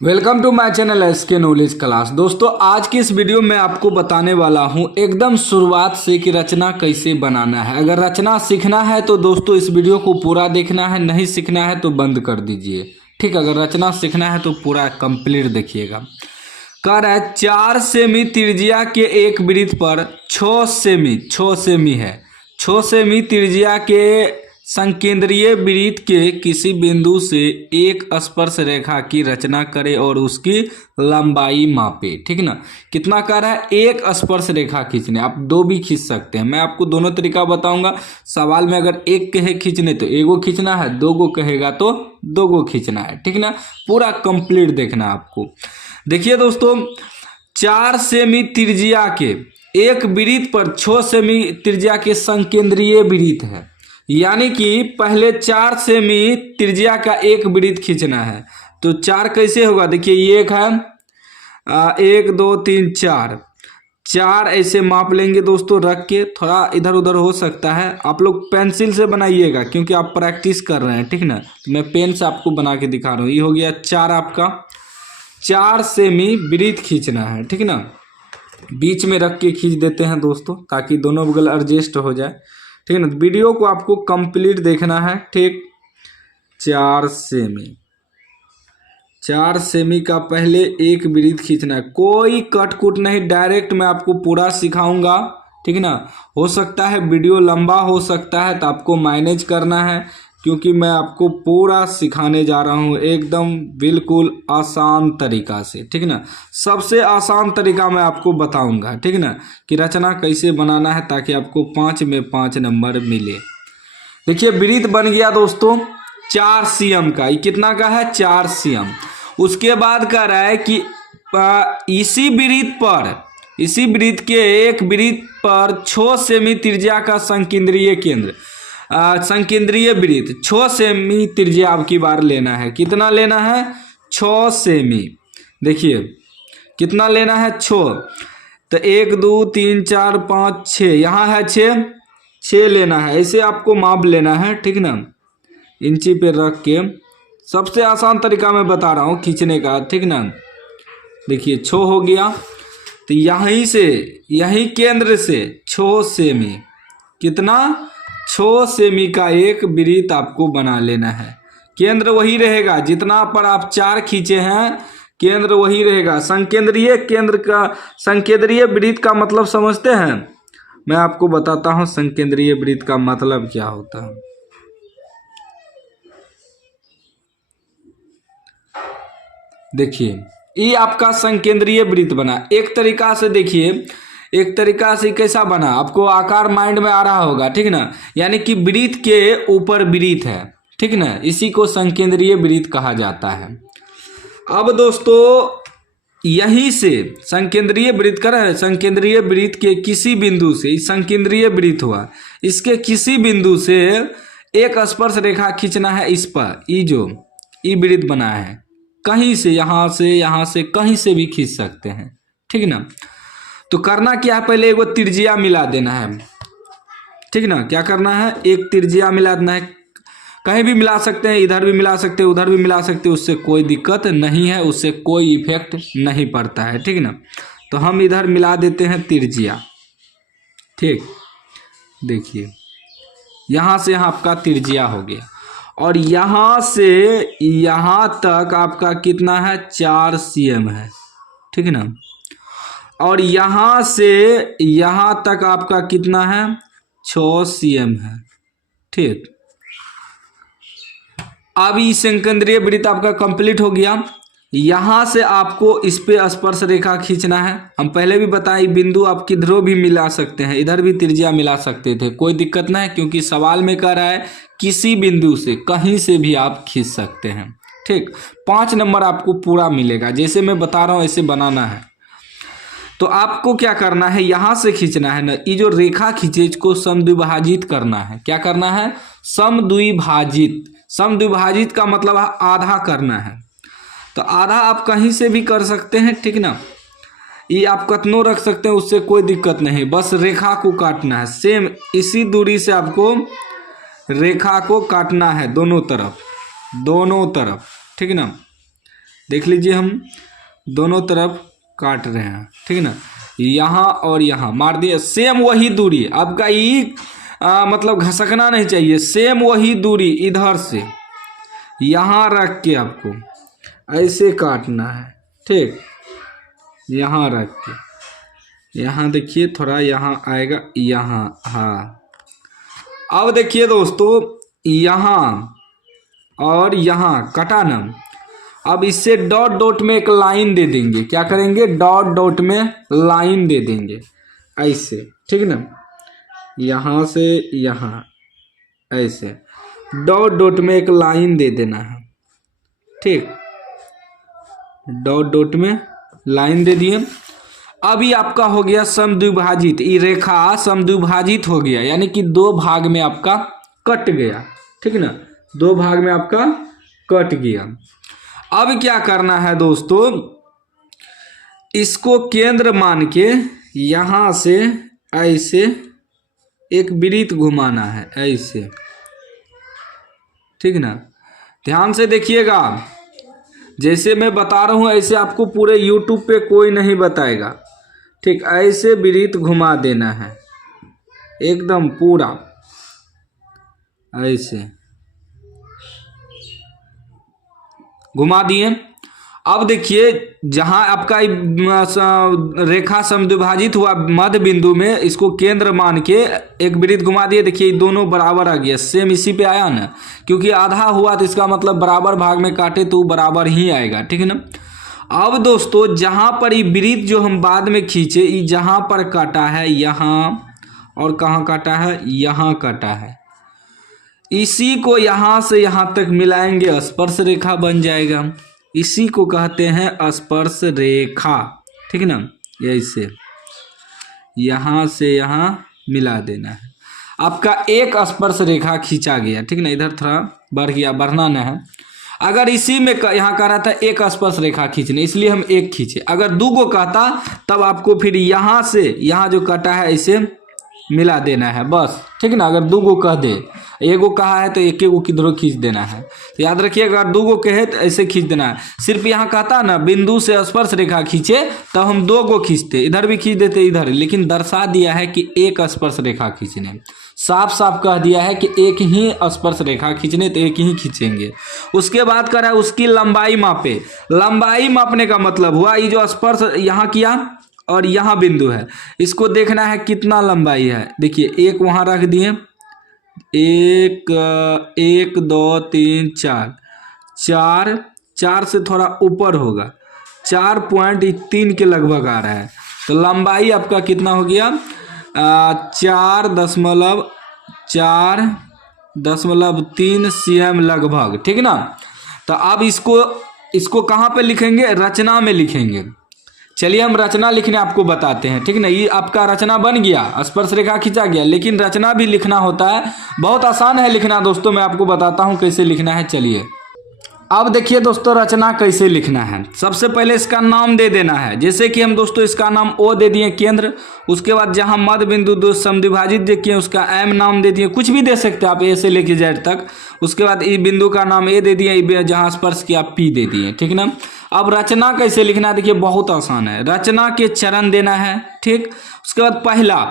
Welcome to my channel SK knowledge class. दोस्तों आज की इस वीडियो में आपको बताने वाला हूं एकदम शुरुआत से कि रचना कैसे बनाना है। अगर रचना सीखना है तो दोस्तों इस वीडियो को पूरा देखना है, नहीं सीखना है तो बंद कर दीजिए। ठीक, अगर रचना सीखना है तो पूरा कंप्लीट देखिएगा। कह रहा है 4 सेमी त्रिज्या के एक वृत्त पर 6 सेमी है 6 सेमी त्रिज्या के संकेंद्रीय वृत्त के किसी बिंदु से एक स्पर्श रेखा की रचना करे और उसकी लंबाई मापे। ठीक ना, कितना कह रहा है? एक स्पर्श रेखा खींचने। आप दो भी खींच सकते हैं, मैं आपको दोनों तरीका बताऊंगा। सवाल में अगर एक कहे खींचने तो एगो खींचना है, दो गो कहेगा तो दो गो खींचना है। ठीक ना, पूरा कंप्लीट देखना है आपको। देखिए दोस्तों, 4 सेमी त्रिज्या के एक वृत्त पर 6 सेमी त्रिज्या के संकेंद्रीय वृत्त है, यानी कि पहले 4 सेमी त्रिज्या का एक वृत्त खींचना है। तो 4 कैसे होगा? देखिए ये एक है, 1 2 3 4 ऐसे माप लेंगे दोस्तों। रख के थोड़ा इधर उधर हो सकता है, आप लोग पेंसिल से बनाइएगा क्योंकि आप प्रैक्टिस कर रहे हैं। ठीक ना, तो मैं पेन से आपको बना के दिखा रहा हूँ। ये हो गया 4, आपका 4 सेमी वृत्त खींचना है। ठीक ना, बीच में रख के खींच देते हैं दोस्तों ताकि दोनों बगल एडजस्ट हो जाए। ठीक है ना, वीडियो को आपको कंप्लीट देखना है। ठीक, 4 सेमी का पहले एक वृत्त खींचना है, कोई कट कुट नहीं, डायरेक्ट मैं आपको पूरा सिखाऊंगा। ठीक है ना, हो सकता है वीडियो लंबा हो सकता है तो आपको मैनेज करना है क्योंकि मैं आपको पूरा सिखाने जा रहा हूँ एकदम बिल्कुल आसान तरीका से। ठीक है ना, सबसे आसान तरीका मैं आपको बताऊंगा। ठीक है ना, कि रचना कैसे बनाना है ताकि आपको 5 में 5 नंबर मिले। देखिए वृत्त बन गया दोस्तों 4 cm का। ये कितना का है? 4 cm। उसके बाद कह रहा है कि इसी वृत्त के एक वृत्त पर 6 सेमी त्रिज्या का संकेंद्रीय वृत्त 6 सेमी त्रिज्या अब की बार लेना है। कितना लेना है? 6 सेमी। देखिए कितना लेना है? 6। तो 1 2 3 4 5 6, यहाँ है 6 लेना है। ऐसे आपको माप लेना है। ठीक ना, इंची पे रख के, सबसे आसान तरीका मैं बता रहा हूँ खींचने का। ठीक ना, देखिए 6 हो गया, तो यहीं केंद्र से 6 सेमी, कितना? 6 सेमी का एक वृत्त आपको बना लेना है। केंद्र वही रहेगा जितना पर आप 4 खींचे हैं, केंद्र वही रहेगा। संकेंद्रीय वृत्त का मतलब समझते हैं? मैं आपको बताता हूं संकेंद्रीय वृत्त का मतलब क्या होता है। देखिए ये आपका संकेंद्रीय वृत्त बना। एक तरीका से देखिए, एक तरीका से कैसा बना आपको आकार माइंड में आ रहा होगा। ठीक ना, यानी कि वृत्त के ऊपर वृत्त है। ठीक ना, इसी को संकेंद्रीय वृत्त कहा जाता है। अब दोस्तों यहीं से संकेंद्रीय वृत्त कर रहे हैं, संकेंद्रीय वृत्त के किसी बिंदु से, संकेंद्रीय वृत्त हुआ, इसके किसी बिंदु से एक स्पर्श रेखा खींचना है। इस पर ये वृत्त बना है, कहीं से, यहाँ से कहीं से भी खींच सकते हैं। ठीक ना, तो करना क्या है? पहले एगो त्रिज्या मिला देना है। ठीक ना, क्या करना है? एक त्रिज्या मिला देना है। कहीं भी मिला सकते हैं, इधर भी मिला सकते हैं, उधर भी मिला सकते हैं, उससे कोई दिक्कत नहीं है, उससे कोई इफेक्ट नहीं पड़ता है। ठीक ना, तो हम इधर मिला देते हैं त्रिज्या। ठीक, देखिए यहाँ से यहाँ आपका त्रिज्या हो गया और यहाँ से यहाँ तक आपका कितना है? 4 cm है। ठीक ना, और यहाँ से यहाँ तक आपका कितना है? 6 cm है। ठीक, अब ये संकेंद्रीय वृत्त आपका कंप्लीट हो गया। यहाँ से आपको इस पे स्पर्श रेखा खींचना है। हम पहले भी बताए बिंदु आप किधरों भी मिला सकते हैं, इधर भी त्रिज्या मिला सकते थे, कोई दिक्कत नहीं है क्योंकि सवाल में कह रहा है किसी बिंदु से, कहीं से भी आप खींच सकते हैं। ठीक, 5 नंबर आपको पूरा मिलेगा। जैसे मैं बता रहा हूँ ऐसे बनाना है। तो आपको क्या करना है? यहाँ से खींचना है ना, ये जो रेखा खींचे इसको समद्विभाजित करना है। क्या करना है? समद्विभाजित का मतलब आधा करना है। तो आधा आप कहीं से भी कर सकते हैं। ठीक ना, ये आप कतनों रख सकते हैं, उससे कोई दिक्कत नहीं, बस रेखा को काटना है। सेम इसी दूरी से आपको रेखा को काटना है दोनों तरफ। ठीक ना, देख लीजिए, हम दोनों तरफ काट रहे हैं, ठीक है ना। यहाँ और यहाँ मार दिए, सेम वही दूरी आपका ये मतलब घसकना नहीं चाहिए, सेम वही दूरी इधर से यहाँ रख के आपको ऐसे काटना है, ठीक। यहाँ रख के यहाँ देखिए थोड़ा यहाँ आएगा, यहाँ, हाँ। अब देखिए दोस्तों, यहाँ और यहाँ कटा ना, अब इससे डॉट डॉट में एक लाइन दे देंगे। क्या करेंगे? डॉट डॉट में लाइन दे देंगे ऐसे, ठीक ना। यहाँ से यहाँ ऐसे डॉट डॉट में एक लाइन दे देना है, ठीक। डॉट डॉट में लाइन दे दिए। अभी आपका हो गया समद्विभाजित, ये रेखा समद्विभाजित हो गया, यानी कि दो भाग में आपका कट गया, ठीक ना। दो भाग में आपका कट गया। अब क्या करना है दोस्तों, इसको केंद्र मान के यहाँ से ऐसे एक वृत्त घुमाना है ऐसे, ठीक ना। ध्यान से देखिएगा, जैसे मैं बता रहा हूँ ऐसे आपको पूरे YouTube पे कोई नहीं बताएगा, ठीक। ऐसे वृत्त घुमा देना है एकदम पूरा ऐसे घुमा दिए। अब देखिए, जहां आपका रेखा समद्विभाजित हुआ मध्य बिंदु में, इसको केंद्र मान के एक वृत्त घुमा दिए। देखिए दोनों बराबर आ गया, सेम इसी पे आया ना, क्योंकि आधा हुआ तो इसका मतलब बराबर भाग में काटे तो बराबर ही आएगा, ठीक है ना। अब दोस्तों, जहां पर ये वृत्त जो हम बाद में खींचे, ये जहां पर काटा है यहाँ, और कहाँ काटा है, यहाँ काटा है, इसी को यहाँ से यहाँ तक मिलाएंगे, स्पर्श रेखा बन जाएगा। इसी को कहते हैं स्पर्श रेखा, ठीक ना। ऐसे यहाँ से यहाँ मिला देना है, आपका एक स्पर्श रेखा खींचा गया, ठीक ना। इधर थोड़ा बढ़ गया, बढ़ना न है। अगर इसी में यहाँ कह रहा था एक स्पर्श रेखा खींचने, इसलिए हम एक खींचे। अगर दो को कहता तब आपको फिर यहाँ से यहाँ जो कटा है ऐसे मिला देना है बस, ठीक ना। अगर दो को कह दे, एक को कहा है तो एक को किधरों खींच देना है, तो याद रखिए, अगर दो को कहे तो ऐसे खींच देना है। सिर्फ यहाँ कहता ना बिंदु से स्पर्श रेखा खींचे, तब हम दो को खींचते, इधर भी खींच देते इधर, लेकिन दर्शा दिया है कि एक स्पर्श रेखा खींचने, साफ साफ कह दिया है कि एक ही स्पर्श रेखा खींचने, तो एक ही खींचेंगे। उसके बाद कह रहा है उसकी लंबाई मापे। लंबाई मापने का मतलब हुआ ये जो स्पर्श यहाँ किया और यहाँ बिंदु है, इसको देखना है कितना लंबाई है। देखिए एक वहाँ रख दिए, एक दो तीन चार, चार से थोड़ा ऊपर होगा, 4.3 के लगभग आ रहा है। तो लंबाई आपका कितना हो गया, 4.3 cm लगभग, ठीक ना। तो अब इसको कहाँ पे लिखेंगे, रचना में लिखेंगे। चलिए हम रचना लिखने आपको बताते हैं, ठीक ना। ये आपका रचना बन गया, स्पर्श रेखा खींचा गया, लेकिन रचना भी लिखना होता है, बहुत आसान है लिखना दोस्तों। मैं आपको बताता हूँ कैसे लिखना है, चलिए। अब देखिए दोस्तों, रचना कैसे लिखना है। सबसे पहले इसका नाम दे देना है, जैसे कि हम दोस्तों इसका नाम O दे दिए केंद्र। उसके बाद जहां मध्य बिंदु दो समद्विभाजित देखिए उसका M नाम दे दिए, कुछ भी दे सकते हैं आप, A से लेके Z तक। उसके बाद इस बिंदु का नाम A दे दिए, जहां स्पर्श किया P दे दिए, ठीक ना। अब रचना कैसे लिखना है, देखिए बहुत आसान है। रचना के चरण देना है, ठीक। उसके बाद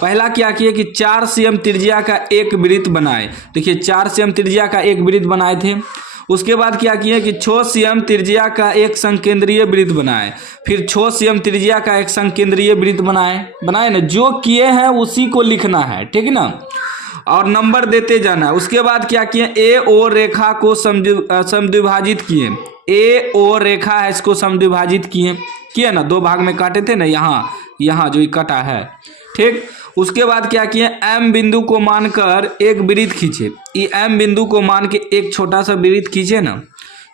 पहला क्या किया कि 4 cm त्रिज्या का एक वृत्त बनाए। देखिए 4 cm त्रिज्या का एक वृत्त बनाए थे। उसके बाद क्या किया कि 6 cm त्रिज्या का एक संकेंद्रीय वृत्त बनाए, फिर 6 cm त्रिज्या का एक संकेंद्रीय वृत्त बनाए ना। जो किए हैं उसी को लिखना है, ठीक ना, और नंबर देते जाना है। उसके बाद क्या किए, AO रेखा को समद्विभाजित किए। AO रेखा है, इसको समद्विभाजित किए ना, दो भाग में काटे थे ना, यहाँ जो कटा है, ठीक। उसके बाद क्या किए, M बिंदु को मानकर एक वृत्त खींचे। ये M बिंदु को मान के एक छोटा सा वृत्त खींचे ना,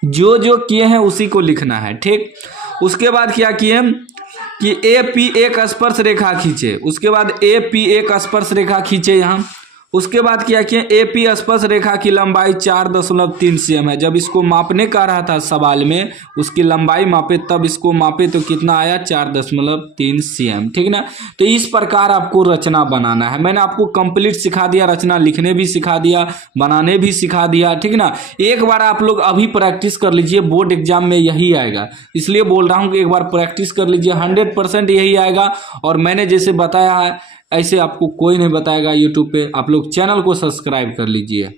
जो किए हैं उसी को लिखना है, ठीक। उसके बाद क्या किए कि AP एक स्पर्श रेखा खींचे। उसके बाद AP एक स्पर्श रेखा खींचे यहाँ। उसके बाद क्या किया, एपी स्पर्श रेखा की लंबाई 4.3 cm है। जब इसको मापने का रहा था सवाल में, उसकी लंबाई मापे तब इसको मापे तो कितना आया, 4.3 cm। ठीक ना। तो इस प्रकार आपको रचना बनाना है। मैंने आपको कंप्लीट सिखा दिया, रचना लिखने भी सिखा दिया, बनाने भी सिखा दिया। ठीक ना। एक बार आप लोग अभी प्रैक्टिस कर लीजिए, बोर्ड एग्जाम में यही आएगा, इसलिए बोल रहा हूँ कि एक बार प्रैक्टिस कर लीजिए, 100% यही आएगा। और मैंने जैसे बताया है ऐसे आपको कोई नहीं बताएगा यूट्यूब पे। आप लोग चैनल को सब्सक्राइब कर लीजिए।